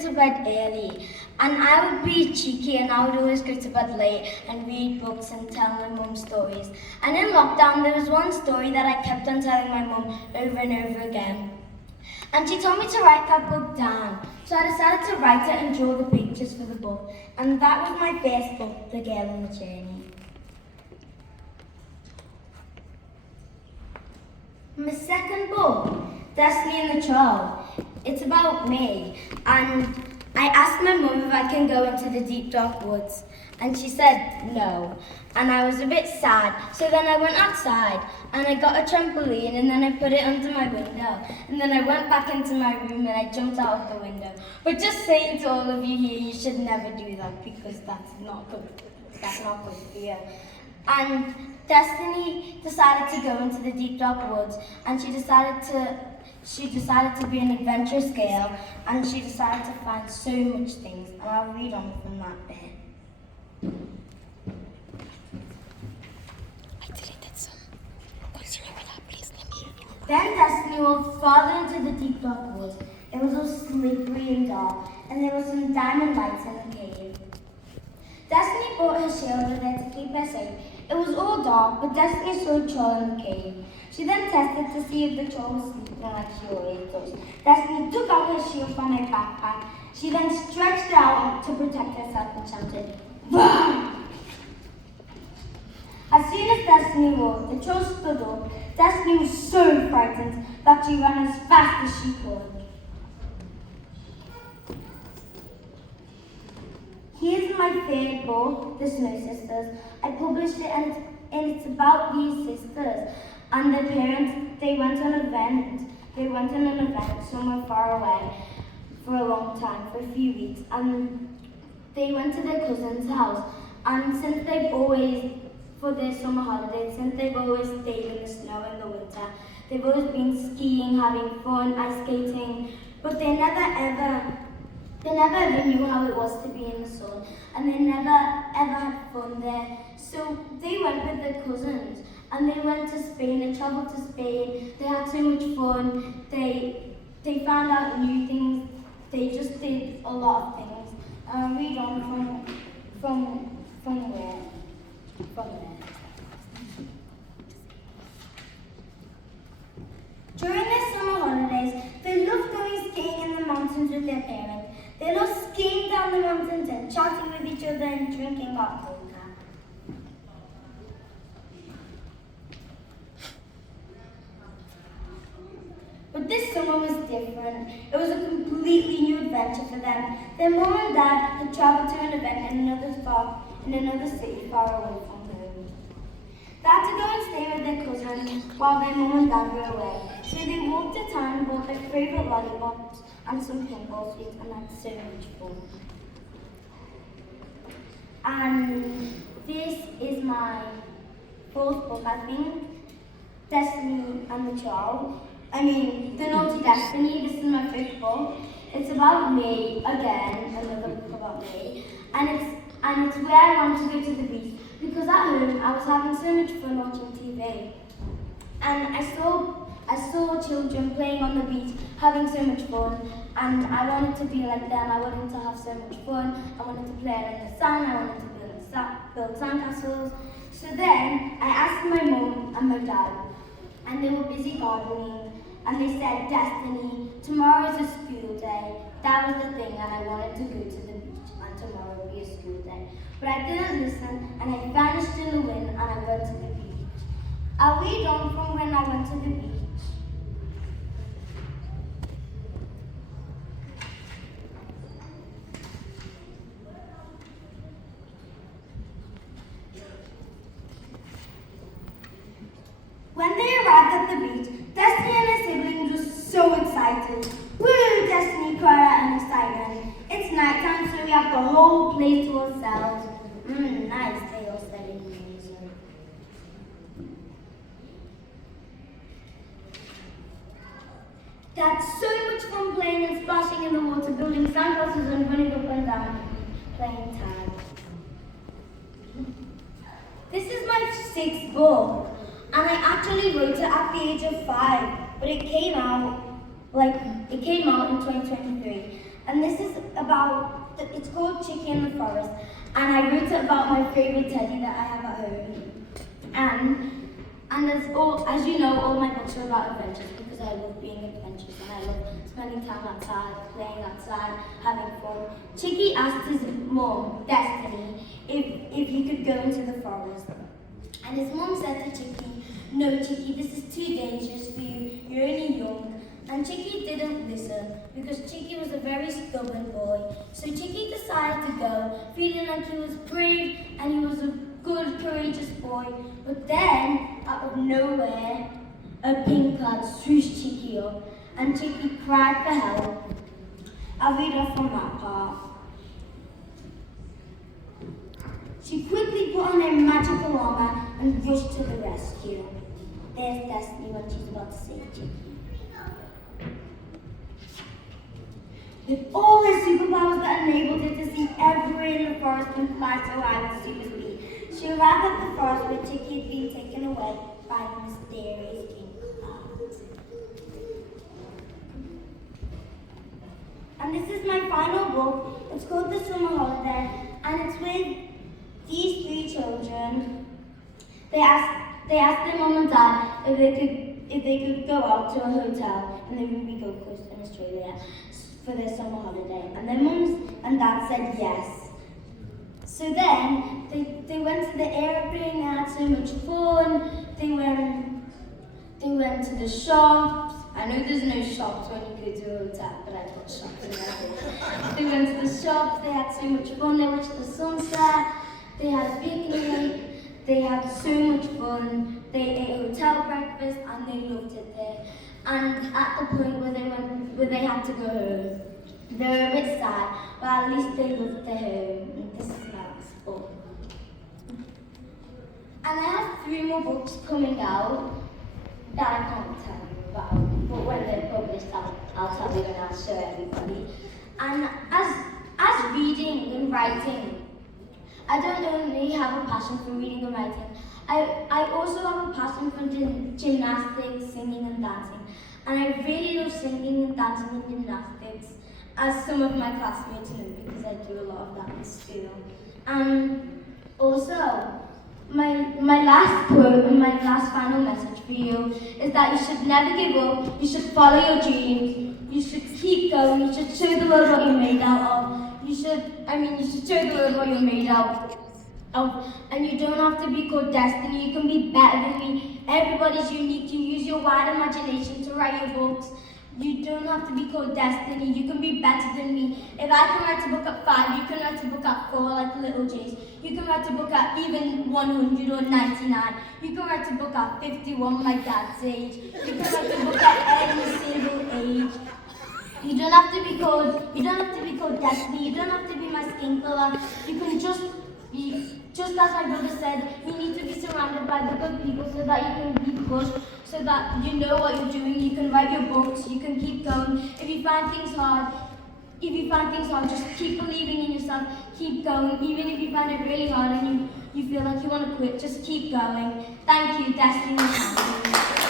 to bed early, and I would be cheeky and I would always go to bed late and read books and tell my mum stories. And in lockdown, there was one story that I kept on telling my mum over and over again. And she told me to write that book down. So I decided to write it and draw the pictures for the book. And that was my first book, The Girl on the Journey. My second book, Destiny and the Child. It's about me. And I asked my mum if I can go into the deep dark woods. And she said no. And I was a bit sad. So then I went outside and I got a trampoline and then I put it under my window. And then I went back into my room and I jumped out of the window. But just saying to all of you here, you should never do that because that's not good. That's not good for you. And Destiny decided to go into the deep dark woods, and she decided to be an adventurous girl, and she decided to find so much things. And I'll read on from that bit. I deleted some. Continue with that, please. Let me. Then Destiny walked farther into the deep dark woods. It was all slippery and dark, and there were some diamond lights in the cave. Destiny brought her shield with her to keep her safe. It was all dark, but Destiny saw a troll in the cave. She then tested to see if the troll was sleeping like she always does. Destiny took out her shield from her backpack. She then stretched it out to protect herself and shouted, "Run!" As soon as Destiny walked, the troll stood up. Destiny was so frightened that she ran as fast as she could. Here's my third book, The Snow Sisters. I published it and it's about these sisters and their parents. They went on an event somewhere far away for a long time, for a few weeks, and they went to their cousin's house. And since they've always, for their summer holidays, since they've always stayed in the snow in the winter, they've always been skiing, having fun, ice skating, but they never ever knew how it was to be in the sun, and they never ever had fun there. So they went with their cousins, and they went to Spain. They travelled to Spain. They had so much fun. They found out new things. They just did a lot of things. And I'll read on from there. During their summer holidays, they loved going skiing in the mountains with their parents. They loved skiing down the mountains and chatting with each other and drinking hot cocoa. But this summer was different. It was a completely new adventure for them. Their mom and dad had travelled to an event in another city far away from home. They had to go and stay with their cousin while their mom and dad were away. So they walked to town and bought their favourite lollipops and some pinball sweets, and had so much fun. And this is my fourth book, I think, Destiny and the Child. The Naughty Destiny. This is my fifth book. It's about me again, another book about me, and it's where I want to go to the beach because at home I was having so much fun watching TV, and I saw children playing on the beach, having so much fun, and I wanted to be like them. I wanted to have so much fun. I wanted to play in the sun. I wanted to build sandcastles. So then I asked my mum and my dad, and they were busy gardening, and they said, "Destiny, tomorrow is a school day." That was the thing, and I wanted to go to the beach, and tomorrow would be a school day. But I didn't listen, and I vanished in the wind, and I went to the beach. I'll read on from when I went to the beach. When they arrived at the beach, Destiny and her siblings were so excited. Woo! Destiny cried out in excitement. It's nighttime, so we have the whole place to ourselves. Nice, they all said in unison. They had so much fun playing and splashing in the water, building sandcastles and running up and down, playing tag. This is my sixth book. And I actually wrote it at the age of 5, but it came out in 2023. And this is it's called Chicky in the Forest, and I wrote it about my favourite teddy that I have at home. And as you know, all my books are about adventures because I love being adventurous and I love spending time outside, playing outside, having fun. Chicky asked his mum, Destiny, if he could go into the forest. And his mum said to Chicky, "No, Chicky, this is too dangerous for you. You're only young." And Chicky didn't listen because Chicky was a very stubborn boy. So Chicky decided to go, feeling like he was brave and he was a good, courageous boy. But then, out of nowhere, a pink cloud swooshed Chicky up and Chicky cried for help. I'll read off from that part. She quickly put on her magical armor and rushed to the rescue. There's Destiny when she's about to save Chicky. With all her superpowers that enabled her to see everywhere in the forest and fly so high with super speed, she arrived at the forest where Chicky had been taken away by the mysterious king cloud. And this is my final book. It's called The Summer Holiday, and it's with these three children. They asked their mum and dad if they could go out to a hotel in the Ruby Gold Coast in Australia for their summer holiday, and their mums and dad said yes. So then they went to the airplane. They had so much fun. They went to the shops. I know there's no shops when you go to a hotel, but I've got shops in there. They went to the shops. They had so much fun. They watched the sunset. They had a picnic. They had so much fun. They ate a hotel breakfast and they loved it there. And at the point where they had to go home, they were a bit sad, but at least they loved their home. And this is my last book. And I have 3 more books coming out that I can't tell you about, but when they're published, I'll tell you and I'll show everybody. And as reading and writing, I don't only have a passion for reading and writing. I also have a passion for gymnastics, singing and dancing. And I really love singing and dancing and gymnastics, as some of my classmates know, because I do a lot of that in school. And also, my last quote and my last final message for you is that you should never give up, you should follow your dreams, you should keep going, you should show the world what you're made out of, you should show the world what you're made out of. And you don't have to be called Destiny, you can be better than me. Everybody's unique, you use your wide imagination to write your books. You don't have to be called Destiny, you can be better than me. If I can write a book at 5, you can write a book at 4 like Little J's. You can write a book at even 100 or 99. You can write a book at 51 like Dad's age. You can write a book at any single age. You don't have to be called Destiny, you don't have to be my skin color. You can just as my brother said, you need to be surrounded by the good people so that you can be pushed, so that you know what you're doing, you can write your books, you can keep going. If you find things hard, just keep believing in yourself, keep going. Even if you find it really hard and you feel like you want to quit, just keep going. Thank you, Destiny.